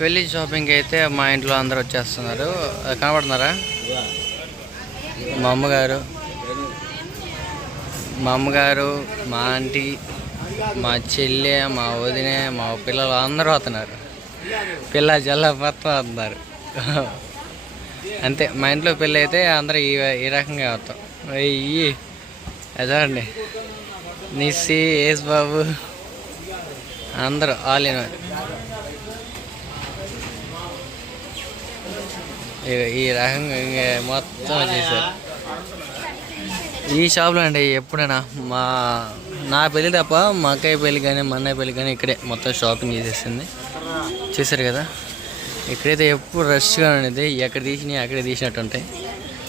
పెళ్ళి షాపింగ్ అయితే మా ఇంట్లో అందరూ వచ్చేస్తున్నారు. అది కనబడుతున్నారా? మా అమ్మగారు మా అమ్మగారు మా ఆంటీ మా చెల్లె మా వదిన మా పిల్లలు అందరూ వస్తున్నారు. పిల్ల జల్ల మొత్తం వస్తున్నారు. అంతే మా ఇంట్లో పెళ్ళి అయితే అందరూ ఈ ఈ రకంగా వస్తాం. అయ్యి అదండి నిస్సి యేసు బాబు అందరూ ఆల్ ఇన్ ఈ- రకంగా మొత్తం చేశారు. ఈ షాప్లో అండి ఎప్పుడైనా మా నా పెళ్ళి తప్ప మా అక్కయ్య పెళ్ళి కానీ మా అన్నయ్య పెళ్ళి కానీ ఇక్కడే మొత్తం షాపింగ్ చేసేసింది. చూసారు కదా? ఇక్కడైతే ఎప్పుడు రష్గా ఉండేది ఎక్కడ తీసినాయి అక్కడే తీసినట్టు ఉంటాయి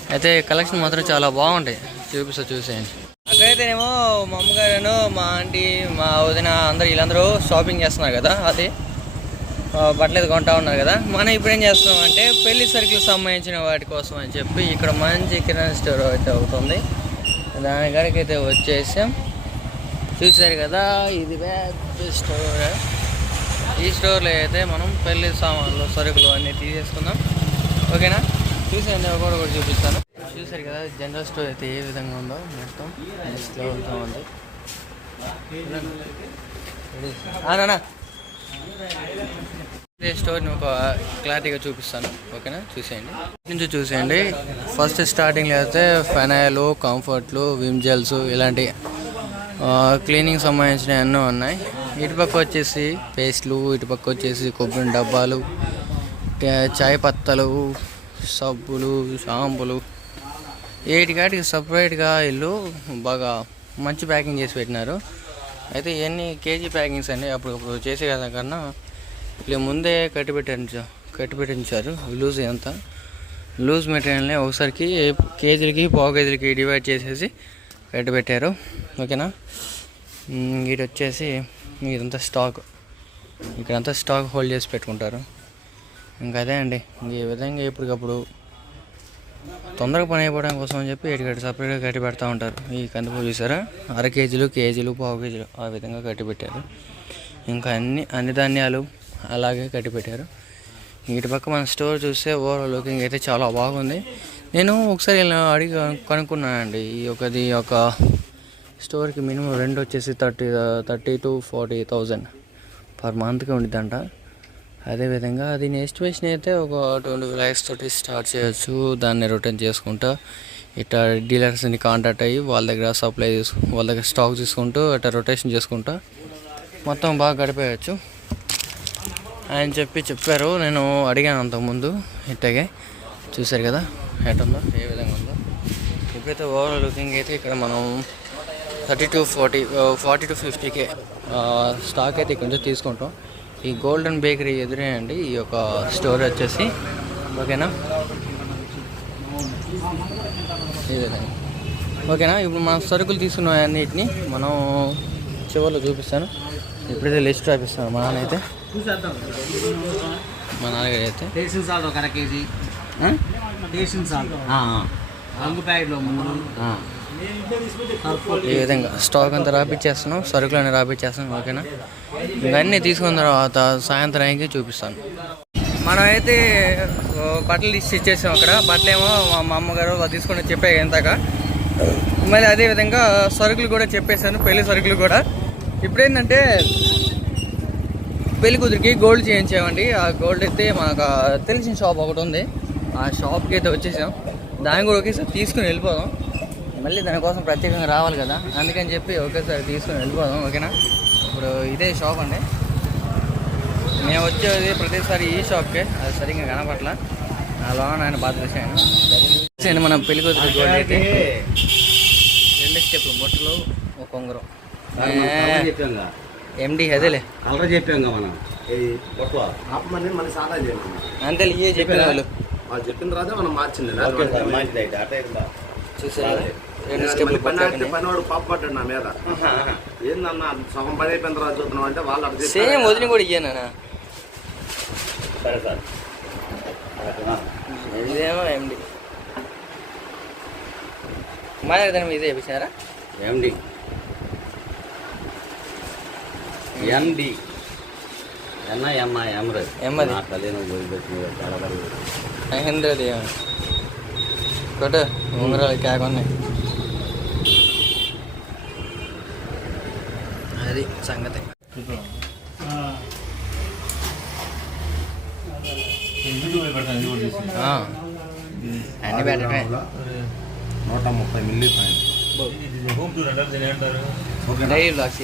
అయితే కలెక్షన్ మాత్రం చాలా బాగుంటాయి. చూపిస్తా చూసేయండి. అక్కడైతేనేమో మా అమ్మగారు మా ఆంటీ మా వదిన అందరు వీళ్ళందరూ షాపింగ్ చేస్తున్నారు కదా అది. బట్టలు కొంటా ఉన్నారు కదా. మనం ఇప్పుడు ఏం చేస్తున్నాం అంటే పెళ్ళి సరుకులకు సంబంధించిన వాటి కోసం అని చెప్పి ఇక్కడ మంచి కిరాణా స్టోర్ అయితే అవుతుంది. దాని కాడికి అయితే వచ్చేసాం. చూసారు కదా ఇది పెద్ద స్టోర్. ఈ స్టోర్లో అయితే మనం పెళ్ళి సామాన్లు సరుకులు అన్నీ తీసేసుకుందాం. ఓకేనా? చూసాను ఒకటి ఒకటి చూపిస్తాను. చూసారు కదా జనరల్ స్టోర్ అయితే ఏ విధంగా ఉందో మొత్తం. నెక్స్ట్ లెవెల్తో ఉంది స్టోర్ని ఒక క్లారిటీగా చూపిస్తాను. ఓకేనా చూసేయండి. నుంచి చూసేయండి. ఫస్ట్ స్టార్టింగ్లో అయితే ఫెనాయిలు కంఫర్ట్లు విమ్ జెల్స్ ఇలాంటి క్లీనింగ్ సంబంధించిన ఎన్నో ఉన్నాయి. ఇటుపక్క వచ్చేసి పేస్ట్లు ఇటుపక్క వచ్చేసి కొబ్బరి డబ్బాలు చాయ్ పత్తలు సబ్బులు షాంపులు. ఏటికాటికి సపరేట్గా ఇల్లు బాగా మంచి ప్యాకింగ్ చేసి పెట్టినారు. అయితే ఇవన్నీ కేజీ ప్యాకింగ్స్ అండి. అప్పుడు చేసే కదా కన్నా ఇలా ముందే కట్టి పెట్టించా కట్టి పెట్టించారు లూజ్ అంతా లూజ్ మెటీరియల్ని ఒకసారికి కేజీలకి పావు కేజీలకి డివైడ్ చేసేసి కట్టి పెట్టారు ఓకేనా ఇటు వచ్చేసి ఇదంతా స్టాక్. ఇక్కడంతా స్టాక్ హోల్డ్ చేసి పెట్టుకుంటారు. ఇంకా అదే అండి. ఈ విధంగా ఇప్పటికప్పుడు తొందరగా పని అయిపోవడం కోసం అని చెప్పి ఎటు సపరేట్గా కట్టి పెడతా ఉంటారు. ఈ కందిపూలు చూసారా? అర కేజీలు కేజీలు పావు కేజీలు ఆ విధంగా కట్టి పెట్టారు. ఇంకా అన్ని అన్ని ధాన్యాలు అలాగే కట్టి పెట్టారు. ఇటు పక్క మన స్టోర్ చూస్తే ఓవరాల్ లుకింగ్ అయితే చాలా బాగుంది. నేను ఒకసారి ఇలా అడిగి కనుక్కున్నానండి. ఈ ఒకది ఒక స్టోర్కి మినిమం రెండు వచ్చేసి thirty thirty two forty thousand per మంత్కి ఉండిద్దంట. అదేవిధంగా నెక్స్ట్ ఎస్టిమేషన్ అయితే ఒక ట్వంటీ ల్యాక్స్ తోటి స్టార్ట్ చేయొచ్చు. దాన్ని రొటేన్ చేసుకుంటా. ఇట్లా డీలర్స్ని కాంటాక్ట్ అయ్యి వాళ్ళ దగ్గర సప్లై చేసుకు వాళ్ళ దగ్గర స్టాక్ తీసుకుంటూ ఇట్లా రొటేషన్ చేసుకుంటా. మొత్తం బాగా గడిపేయచ్చు. ఆయన చెప్పి చెప్పారు. నేను అడిగాను అంతకుముందు. ఇట్టగే. చూశారు కదా? ఎటుందో ఏ విధంగా ఉందో. ఇప్పుడైతే ఓవరాల్ లుకింగ్ అయితే ఇక్కడ మనం thirty two forty forty two fifty K stock అయితే ఇక్కడ నుంచి తీసుకుంటాం. ఈ గోల్డెన్ బేకరీ ఎదురే అండి. ఈ యొక్క స్టోర్ వచ్చేసి ఓకేనా? ఓకేనా? ఇప్పుడు మన సరుకులు తీసుకున్న అన్నిటిని మనం చివరిలో చూపిస్తాను. ఇప్పుడైతే లిస్ట్ రాపిస్తాను మా నాన్న అయితే. మా నాన్నగారు అయితే. టేషన్ సాల్ట్ ఒక అర కేజీ. సాల్ట్. ఆ, రంగు ప్యాకెట్లో మూడు. ఈ విధంగా స్టాక్ అంతా రాపిచ్చేస్తున్నాం సరుకులు అన్ని రాపిచ్చేస్తున్నాం ఓకేనా? ఇవన్నీ తీసుకున్న తర్వాత సాయంత్రానికి చూపిస్తాను. మనమైతే బట్టలు తీసి ఇచ్చేసాం అక్కడ. బట్టలు ఏమో మా అమ్మగారు వాళ్ళు తీసుకొని చెప్పాయి ఎంతక మళ్ళీ అదే విధంగా సరుకులు కూడా చెప్పేశాను పెళ్ళి సరుకులు కూడా. ఇప్పుడేంటంటే పెళ్ళి కూతురికి గోల్డ్ చేయించామండి. ఆ గోల్డ్ అయితే మాకు తెలిసిన షాప్ ఒకటి ఉంది. ఆ షాప్కి అయితే వచ్చేసాం. దాన్ని కూడా ఒకేసారి తీసుకుని వెళ్ళిపోదాం. మళ్ళీ దానికోసం ప్రత్యేకంగా రావాలి కదా. అందుకని చెప్పి ఒకేసారి తీసుకుని వెళ్ళిపోదాం ఓకేనా? ఇప్పుడు ఇదే షాప్ అండి. మేము వచ్చేది ప్రతిసారి ఈ షాప్కే అది సరిగ్గా కనపట్ల ఆ లోన్ ఆయన బాధ చేశాను మనం పెళ్ళి కూతురు గోల్డ్ అయితే. రెండు స్టెప్లు బొట్టలు ఒక కొంగరం. చెప్పాంగా ఎండి అదేలే కలర్ మనం. సాదా చేయండి అంతే ఇవే చెప్పిన వాళ్ళు. చెప్పిన తర్వాత మనం మార్చింది. చూసారా రెండు స్టెప్లు పాప పడ్డాడు నా మీద. ఏందన్నా సగం పని అయిపోయిన తర్వాత చూస్తున్నాం అంటే వాళ్ళు సేమ్ వదిలి కూడా ఇయ్యానా సరే సార్. ఇదేమో ఎండి మా దగ్గర ఇదే చేపించారా ఎండి ఎండి ఎన్న ఎమ్మ ఎమరే ఎమ్మది. కళ్యాణ్ పోయి పెట్టి చాలా కడుగు మహేంద్రది కొట్టు. ఉంగరాలు క్యాక్ అది సంగతి. ఆ. అన్ని పెట్టడమే నూట ముప్పై మిల్లీ పైన డైలీ బ్లాక్స్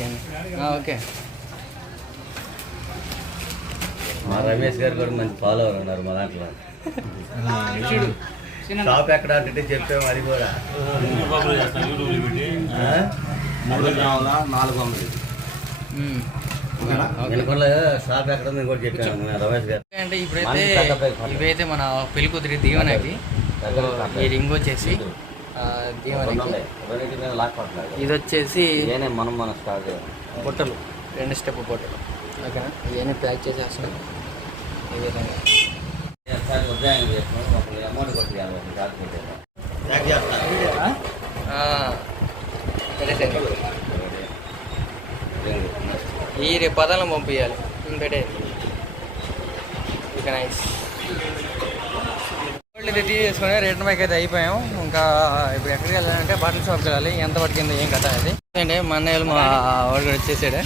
ఓకే. మా రమేష్ గారు కూడా మంచి ఫాలోవర్ ఉన్నారు మా దాంట్లో. షాప్ ఎక్కడ అంటే చెప్పాము అది కూడా. నాలుగు వందలు. అంటే ఇప్పుడైతే. ఇవైతే మన పెళ్ళి కూతురి దీవెనకి ఈ రింగ్ వచ్చేసి దీవెనకి. ఇది వచ్చేసి మనం మనం బుట్టలు రెండు స్టెప్ బుట్టలు. ఓకేనా? ఇవన్నీ ప్యాక్ చేసేస్తాం ఈ విధంగా ఒకసారి ఉదయం చేస్తాం ఒకరు అమౌంట్ కొట్టి ఒకరు కాల్ పెట్టేస్తాం ప్యాక్ చేస్తాను ఆ, సరే సరే వేరే పదాలను పంపించాలి పెట్టే. ఇక నైస్ రెడీ చేసుకుని రిటర్న్ బైక్ అయితే అయిపోయాం ఇంకా ఇప్పుడు ఎక్కడికి వెళ్ళాలంటే బట్టల షాప్కి వెళ్ళాలి. ఎంత పట్టుకుంది ఏం కథ అది. అంటే మా అన్నయ్యలు మా వాడు వచ్చేసాడు.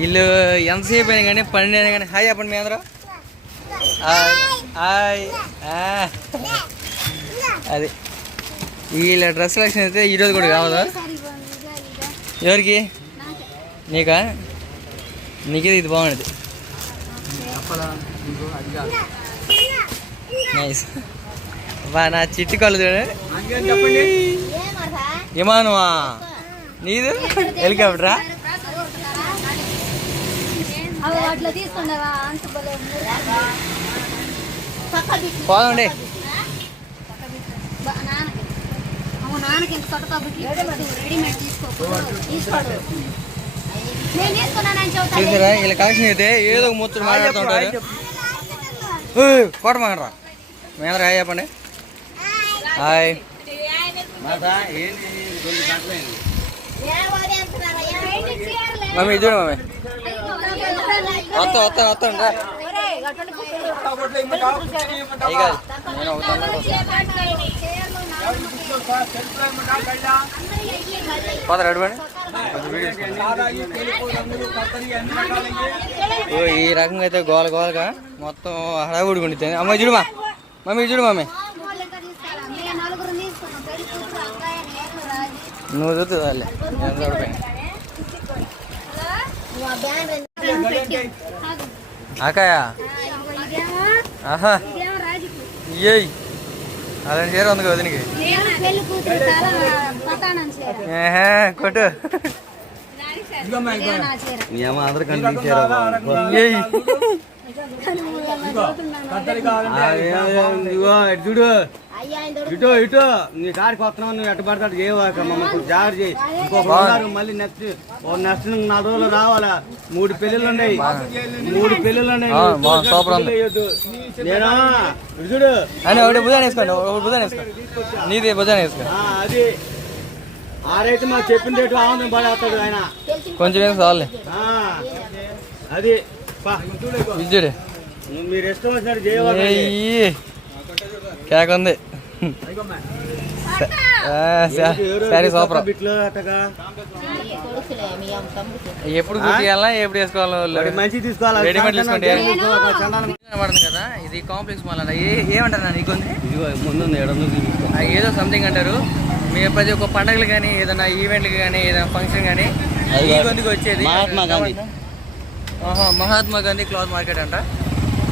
వీళ్ళు ఎంతసేపు అయినా కానీ పన్నెండు అయినా కానీ హాయ్ చెప్పండి మీ అందరూ. హాయ్. అది. వీళ్ళ డ్రెస్ సెలక్షన్ అయితే ఈరోజు కూడా కావదా ఎవరికి? నీకా? నీకే ఇది బాగుండేది. నైస్ బా నా చిట్టి కళ్ళు చూడండి విమానమా నీదు? హెలికాప్టరా? పోదండి. నాన్నకి ఇంత రెడీమేడ్ తీసుకోడు చూసారా? వీళ్ళ కలెక్షన్ అయితే ఏదో ఒక ముచ్చట మాట్లాడుతుంటారు కోట మాట్లాడరా మీ అందరూ హాయ్ చెప్పండి. హాయ్. మమ్మీ ఇది చూడు మమ్మీ. వస్తా వస్తా అయ్యి కాదు. నేను అవుతాను రెడీ ఓ ఈ రకంగా అయితే గోల గోలగా మొత్తం హడావుడి ఉండితే అమ్మ చూడు మా మమ్మీ చూడు మమ్మీ. నువ్వు చూస్తుంది వాళ్ళే ఆకాయ? ఆహా. ఇదేమో అలాంటి చీర ఉంది కదా వదినికి నేను పెళ్ళి కూతురు చాలా పతానం చీర. ఏహే కొట్టు. ఇదే నా చీర మీ అమ్మ అందరికంటే తీసారు ఏయ్. నువ్వు ఎలా చదువుతున్నావు? ఆ, ఏ- ఇదిగో ఇటు చూడు. ఇటు ఇటు. నీ కాడికి వస్తున్నావు నువ్వు ఎట్ట పడతాడు చేయవాక మమ్మల్ని. జాగ్రత్త చేయి. ఇంకొక మళ్ళీ నెక్స్ట్ ఓ నెక్స్ట్ నాలుగు రోజులు రావాలా? మూడు పెళ్ళిళ్ళు ఉన్నాయి. మూడు పెళ్ళిళ్ళు ఉన్నాయి. నేనా? ఇటు చూడు. అని ఒకటి భుజాన్ని వేసుకోండి ఒకటి భుజాన్ని వేసుకో నీది భుజాన్ని వేసుకో ఆ, అది. ఆరైతే మాకు చెప్పిన రేటు ఆనందం పడేస్తాడు ఆయన. కొంచెం ఆ, అది. చూడు. మీరు ఇష్టం వచ్చినట్టు చేయవాలి ఏయ్. కేక్ ఉంది. సరే సూపర్. ఎప్పుడు కుట్టియాలా ఎప్పుడు వేసుకోవాలి మరి మంచి తీసుకోవాలి? రెడీమేడ్ తీసుకోండి కదా? ఇది కాంప్లెక్స్ మాల్ అన్న ఏ ఏమంటారు నీకు చూపిస్తా. ఆ, ఏదో సంథింగ్ అంటారు. మీ ప్రతి ఒక్క పండగలు కానీ ఏదైనా ఈవెంట్కి కానీ ఏదైనా ఫంక్షన్ కానీ ఈ. గొంతుకు వచ్చేది మహాత్మా గాంధీ. ఆహా, మహాత్మా గాంధీ క్లాత్ మార్కెట్ అంట.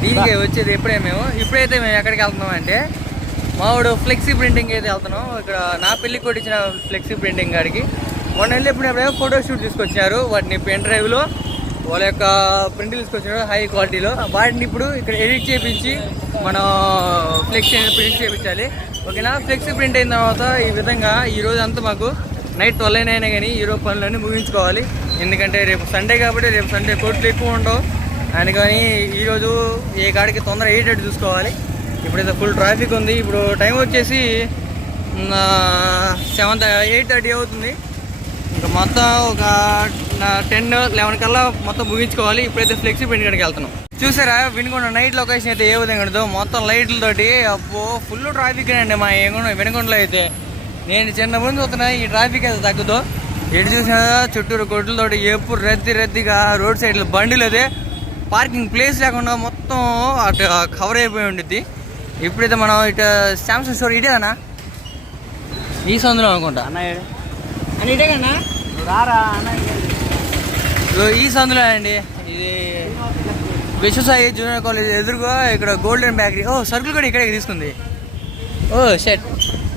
దీనికి వచ్చేది ఎప్పుడే మేము? ఇప్పుడైతే మేము ఎక్కడికి వెళ్తున్నాం అంటే మావాడు ఫ్లెక్సీ ప్రింటింగ్ అయితే వెళ్తున్నాం. ఇక్కడ నా పెళ్ళి కొట్టించిన ఫ్లెక్సీ ప్రింటింగ్ కాడికి. మొన్న వెళ్ళినప్పుడు ఎప్పుడేమో ఫోటో షూట్ తీసుకొచ్చినారు. వాటిని పెన్ డ్రైవ్లో వాళ్ళ యొక్క ప్రింట్ తీసుకొచ్చినారు హై క్వాలిటీలో వాటిని ఇప్పుడు ఇక్కడ ఎడిట్ చేయించి మనం ఫ్లెక్సీ ప్రింట్ చేయించాలి ఓకేనా? ఫ్లెక్సీ ప్రింట్ అయిన తర్వాత ఈ విధంగా ఈ అంతా మాకు నైట్ ట్వెల్వ్ అయినా కానీ ఈరోజు పనులన్నీ ముగించుకోవాలి. ఎందుకంటే రేపు సండే కాబట్టి రేపు సండే కోట్లు ఎక్కువ ఉండవు. అందుకని ఈరోజు ఏ కాడికి తొందర అయ్యేటట్టు చూసుకోవాలి. ఇప్పుడైతే ఫుల్ ట్రాఫిక్ ఉంది. ఇప్పుడు టైం వచ్చేసి సెవెన్ ఎయిట్ థర్టీ అవుతుంది. ఇంకా మొత్తం ఒక టెన్ లెవెన్ కల్లా మొత్తం ముగించుకోవాలి. ఇప్పుడైతే ఫ్లెక్సీ ప్రింట్ వెళ్తున్నాం. చూసారా వినుకొండ నైట్ లొకేషన్ అయితే ఏ విధంగా ఉంటుందో మొత్తం లైట్లతోటి అబ్బో ఫుల్ ట్రాఫిక్ అండి మా ఏమో వినుకొండలో అయితే. నేను చిన్న ముందు చూస్తున్నా ఈ ట్రాఫిక్ అయితే తగ్గుతో ఎటు చూసినా చుట్టూరు కొట్లతోటి ఎప్పుడు రద్దీ రద్దీగా రోడ్ సైడ్లో బండిలు అదే. పార్కింగ్ ప్లేస్ లేకుండా మొత్తం అటు కవర్ అయిపోయి ఉండిద్ది. ఇప్పుడైతే మనం ఇటు శాంసంగ్ స్టోర్ ఇటేనా ఈ సందులో అనుకుంటా. అన్నయ్య అని ఇటే కన్నా? నువ్వు రారా ఈ సందులో అండి ఇది విశ్వసాయి జూనియర్ కాలేజ్ ఎదురుగా ఇక్కడ గోల్డెన్ బేకరీ ఓ సర్కిల్ కూడా ఇక్కడే తీసుకుంది. ఓ షెట్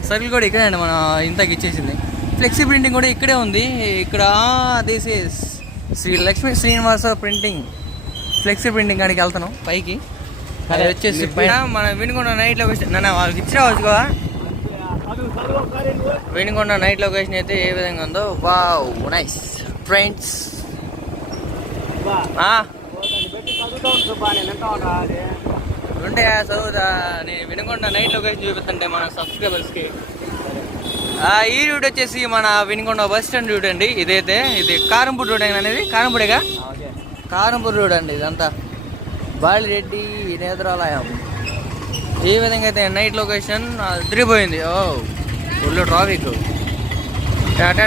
సర్కిల్ కూడా ఇక్కడే అండి మనం ఇంతకు ఇచ్చేసింది. ఫ్లెక్సీ ప్రింటింగ్ కూడా ఇక్కడే ఉంది. ఇక్కడ this is Shri Lakshmi Srinivasa printing flexi printing కాడికి వెళ్తాను పైకి. అది వచ్చేసి పైన మన వినుకొండ నైట్ లొకేషన్ నన్ను వాళ్ళకి ఇచ్చావచ్చు కదా? వినుకొండ నైట్ లొకేషన్ అయితే ఏ విధంగా ఉందో? Wow nice. ఫ్రెండ్స్. పెట్టి చదువుతా నేను ఉంటా చదువుతా వినుకొండ నైట్ లొకేషన్ చూపిస్తుంటే మన సబ్స్క్రైబర్స్కి. ఈ రూట్ వచ్చేసి మన వినుకొండ బస్ స్టాండ్ రూట్ అండి. ఇదైతే ఇది కారంపూడి రోడ్ అనేది. కారంపూడేగా? కారంపూడి రోడ్ అండి ఇదంతా. బాలిరెడ్డి నేత్రాలయం. ఈ విధంగా అయితే నైట్ లొకేషన్ తిరిగిపోయింది. ఓ ఫుల్ ట్రాఫిక్ టాటా